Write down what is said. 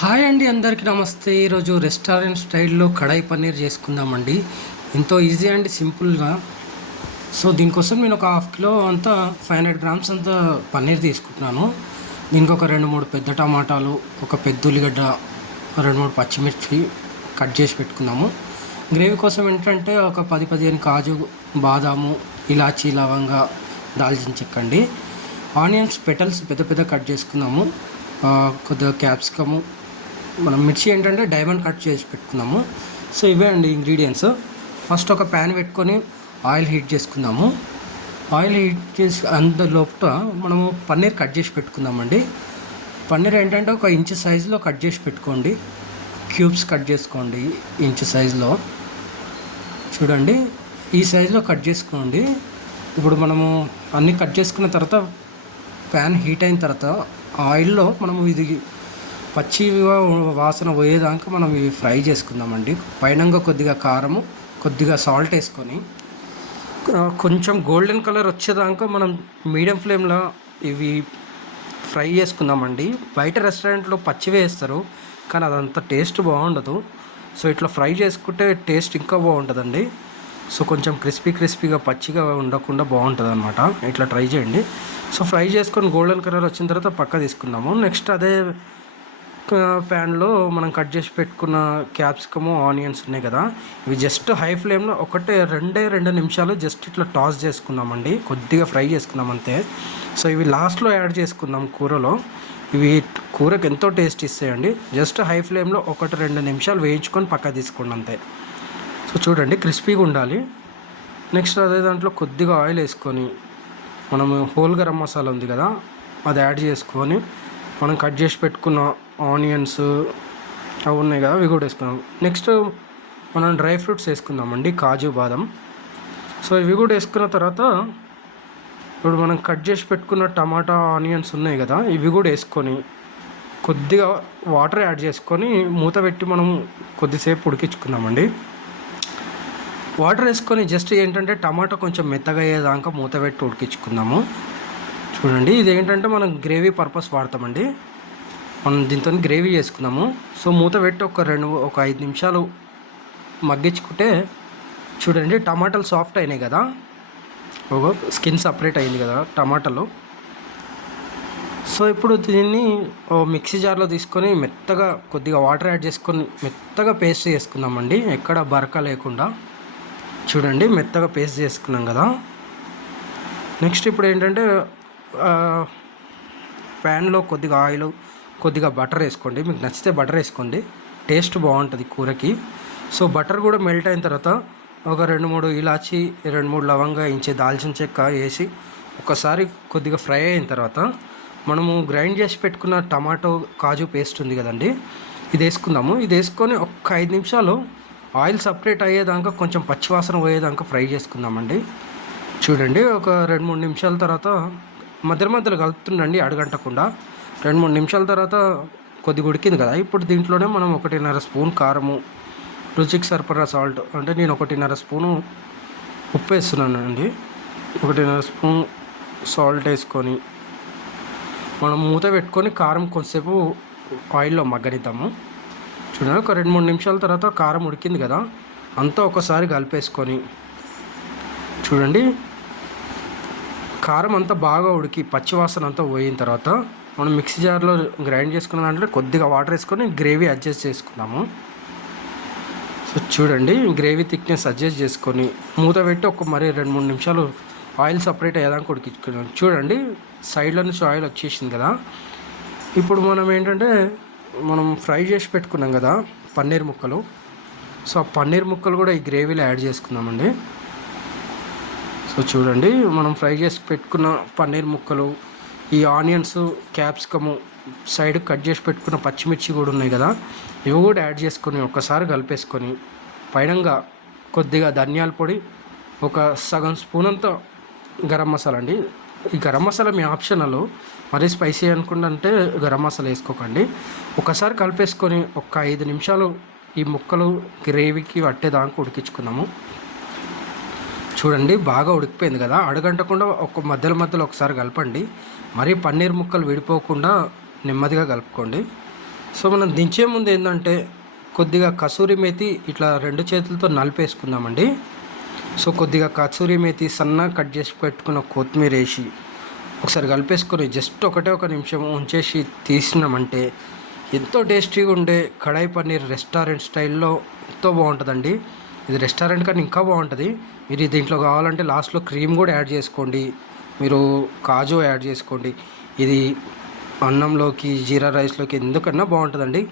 Hi అండి, అందరికీ నమస్తే. ఈరోజు రెస్టారెంట్ స్టైల్లో కడాయి పన్నీర్ చేసుకుందామండి. ఎంతో ఈజీ అండ్ సింపుల్గా. సో దీనికోసం నేను ఒక హాఫ్ కిలో అంతా 500 గ్రామ్స్ అంతా పన్నీర్ తీసుకుంటున్నాను. దీనికి ఒక 2-3 పెద్ద టమాటాలు, ఒక పెద్ద ఉల్లిగడ్డ, 2-3 పచ్చిమిర్చి కట్ చేసి పెట్టుకుందాము. గ్రేవీ కోసం ఏంటంటే ఒక 10-15 కాజు, బాదాము, ఇలాచీ, లవంగా, దాల్చిన చెక్క అండి. ఆనియన్స్ పెటల్స్ పెద్ద పెద్ద కట్ చేసుకుందాము. కొద్దిగా క్యాప్సికము, మనం మిర్చి ఏంటంటే డైమండ్ కట్ చేసి పెట్టుకుందాము. సో ఇవే అండి ఇంగ్రీడియంట్స్. ఫస్ట్ ఒక ప్యాన్ పెట్టుకొని ఆయిల్ హీట్ చేసుకుందాము. ఆయిల్ హీట్ చేసి అందులోపల మనము పన్నీర్ కట్ చేసి పెట్టుకుందామండి. పన్నీర్ ఏంటంటే ఒక ఇంచు సైజులో కట్ చేసి పెట్టుకోండి. క్యూబ్స్ కట్ చేసుకోండి ఇంచు సైజులో. చూడండి, ఈ సైజులో కట్ చేసుకోండి. ఇప్పుడు మనము అన్నీ కట్ చేసుకున్న తర్వాత ప్యాన్ హీట్ అయిన తర్వాత ఆయిల్లో మనము ఇది పచ్చిగా వాసన పోయేదాకా మనం ఇవి ఫ్రై చేసుకుందామండి. పైనంగా కొద్దిగా కారము, కొద్దిగా సాల్ట్ వేసుకొని కొంచెం గోల్డెన్ కలర్ వచ్చేదాకా మనం మీడియం ఫ్లేమ్లో ఇవి ఫ్రై చేసుకుందామండి. బయట రెస్టారెంట్లో పచ్చివే వేస్తారు, కానీ అదంత టేస్ట్ బాగుండదు. సో ఇట్లా ఫ్రై చేసుకుంటే టేస్ట్ ఇంకా బాగుంటుందండి. సో కొంచెం క్రిస్పీగా పచ్చిగా ఉండకుండా బాగుంటుంది అనమాట. ఇట్లా ట్రై చేయండి. సో ఫ్రై చేసుకొని గోల్డెన్ కలర్ వచ్చిన తర్వాత పక్క తీసుకుందాము. నెక్స్ట్ అదే ప్యాన్లో మనం కట్ చేసి పెట్టుకున్న క్యాప్సికము, ఆనియన్స్ ఉన్నాయి కదా, ఇవి జస్ట్ హై ఫ్లేమ్లో రెండు నిమిషాలు జస్ట్ ఇట్లా టాస్ చేసుకుందామండి. కొద్దిగా ఫ్రై చేసుకుందాం అంతే. సో ఇవి లాస్ట్లో యాడ్ చేసుకుందాం కూరలో. ఇవి కూరకి ఎంతో టేస్ట్ ఇస్తాయండి. జస్ట్ హై ఫ్లేమ్లో 1-2 నిమిషాలు వేయించుకొని పక్క తీసుకోండి అంతే. సో చూడండి, క్రిస్పీగా ఉండాలి. నెక్స్ట్ అదే దాంట్లో కొద్దిగా ఆయిల్ వేసుకొని మనము హోల్ గరం మసాలా ఉంది కదా, అది యాడ్ చేసుకొని మనం కట్ చేసి పెట్టుకున్న ఆనియన్స్ అవి ఉన్నాయి కదా, అవి కూడా వేసుకుందాం. నెక్స్ట్ మనం డ్రై ఫ్రూట్స్ వేసుకుందామండి, కాజు, బాదం. సో ఇవి కూడా వేసుకున్న తర్వాత ఇప్పుడు మనం కట్ చేసి పెట్టుకున్న టమాటా, ఆనియన్స్ ఉన్నాయి కదా, ఇవి కూడా వేసుకొని కొద్దిగా వాటర్ యాడ్ చేసుకొని మూత పెట్టి మనం కొద్దిసేపు ఉడికించుకుందామండి. వాటర్ వేసుకొని జస్ట్ ఏంటంటే టమాటా కొంచెం మెత్తగా అయ్యేదాకా మూత పెట్టి ఉడికించుకుందాము. చూడండి, ఇది ఏంటంటే మనం గ్రేవీ పర్పస్ వాడతామండి. మనం దీంతో గ్రేవీ చేసుకుందాము. సో మూత పెట్టి ఒక 5 నిమిషాలు మగ్గించుకుంటే చూడండి, టమాటాలు సాఫ్ట్ అయినాయి కదా, ఒక స్కిన్ సపరేట్ అయింది కదా టమాటాలు. సో ఇప్పుడు దీన్ని మిక్సీ జార్లో తీసుకొని మెత్తగా కొద్దిగా వాటర్ యాడ్ చేసుకొని మెత్తగా పేస్ట్ చేసుకుందామండి, ఎక్కడ బరక లేకుండా. చూడండి, మెత్తగా పేస్ట్ చేసుకున్నాం కదా. నెక్స్ట్ ఇప్పుడు ఏంటంటే ప్యాన్లో కొద్దిగా ఆయిల్, కొద్దిగా బటర్ వేసుకోండి. మీకు నచ్చితే బటర్ వేసుకోండి, టేస్ట్ బాగుంటుంది కూరకి. సో బటర్ కూడా మెల్ట్ అయిన తర్వాత ఒక 2-3 ఇలాచి, 2-3 లవంగా, ఇంచే దాల్చిన చెక్క వేసి ఒకసారి కొద్దిగా ఫ్రై అయిన తర్వాత మనము గ్రైండ్ చేసి పెట్టుకున్న టమాటో, కాజు పేస్ట్ ఉంది కదండి, ఇది వేసుకుందాము. ఇది వేసుకొని ఒక 5 నిమిషాలు ఆయిల్ సపరేట్ అయ్యేదాకా, కొంచెం పచ్చివాసన పోయేదాకా ఫ్రై చేసుకుందామండి. చూడండి, ఒక 2-3 నిమిషాల తర్వాత మధ్యలో కలుపుతుండండి అడగంటకుండా. 2-3 నిమిషాల తర్వాత కొద్దిగా ఉడికింది కదా, ఇప్పుడు దీంట్లోనే మనం 1.5 స్పూన్ కారము, రుచికి సరిపడా సాల్ట్, అంటే నేను 1.5 స్పూను ఉప్పు వేస్తున్నాను అండి. 1.5 స్పూన్ సాల్ట్ వేసుకొని మనం మూత పెట్టుకొని కారం కొంచెంసేపు ఆయిల్లో మగ్గనిద్దాము. చూడండి, ఒక 2-3 నిమిషాల తర్వాత కారం ఉడికింది కదా, అంతా ఒకసారి కలిపేసుకొని చూడండి, కారం అంతా బాగా ఉడికి పచ్చివాసన అంతా పోయిన తర్వాత మనం మిక్సీ జార్లో గ్రైండ్ చేసుకున్న దాంట్లో కొద్దిగా వాటర్ వేసుకొని గ్రేవీ అడ్జస్ట్ చేసుకుందాము. సో చూడండి, గ్రేవీ థిక్నెస్ అడ్జస్ట్ చేసుకొని మూత పెట్టి మరి 2-3 నిమిషాలు ఆయిల్ సపరేట్ అయ్యేదాకా ఉడికించుకున్నాం. చూడండి, సైడ్లో నుంచి ఆయిల్ వచ్చేసింది కదా. ఇప్పుడు మనం ఏంటంటే మనం ఫ్రై చేసి పెట్టుకున్నాం కదా పన్నీర్ ముక్కలు. సో ఆ పన్నీర్ ముక్కలు కూడా ఈ గ్రేవీలో యాడ్ చేసుకుందామండి. సో చూడండి, మనం ఫ్రై చేసి పెట్టుకున్న పన్నీర్ ముక్కలు, ఈ ఆనియన్స్, క్యాప్సికము, సైడ్ కట్ చేసి పెట్టుకున్న పచ్చిమిర్చి కూడా ఉన్నాయి కదా, ఇవి కూడా యాడ్ చేసుకొని ఒకసారి కలిపేసుకొని పైనంగా కొద్దిగా ధనియాల పొడి, ఒక సగం స్పూన్ అంతా గరం మసాలా అండి. ఈ గరం మసాలా మీ ఆప్షనల్, మరీ స్పైసీ అనుకుంటే గరం మసాలా వేసుకోకండి. ఒకసారి కలిపేసుకొని ఒక 5 నిమిషాలు ఈ ముక్కలు గ్రేవీకి పట్టేదాకా ఉడికించుకుందాము. చూడండి, బాగా ఉడికిపోయింది కదా, అడగంటకుండా మధ్యలో ఒకసారి కలపండి. మరీ పన్నీర్ ముక్కలు విడిపోకుండా నెమ్మదిగా కలుపుకోండి. సో మనం దించే ముందు ఏంటంటే కొద్దిగా కసూరి మేతి ఇట్లా 2 చేతులతో నలిపేసుకుందామండి. సో కొద్దిగా కసూరి మేతి సన్నగా కట్ చేసి పెట్టుకున్న కొత్తిమీర వేసి ఒకసారి కలిపేసుకొని జస్ట్ ఒక నిమిషం ఉంచేసి తీసినామంటే ఎంతో టేస్టీగా ఉండే కడాయి పన్నీర్ రెస్టారెంట్ స్టైల్లో ఎంతో బాగుంటుందండి. ఇది రెస్టారెంట్ కానీ ఇంకా బాగుంటుంది. మీరు దీంట్లో కావాలంటే లాస్ట్లో క్రీమ్ కూడా యాడ్ చేసుకోండి, మీరు కాజు యాడ్ చేసుకోండి. ఇది అన్నంలోకి జీరా రైస్లోకి ఎందుకన్నా బాగుంటుందండి.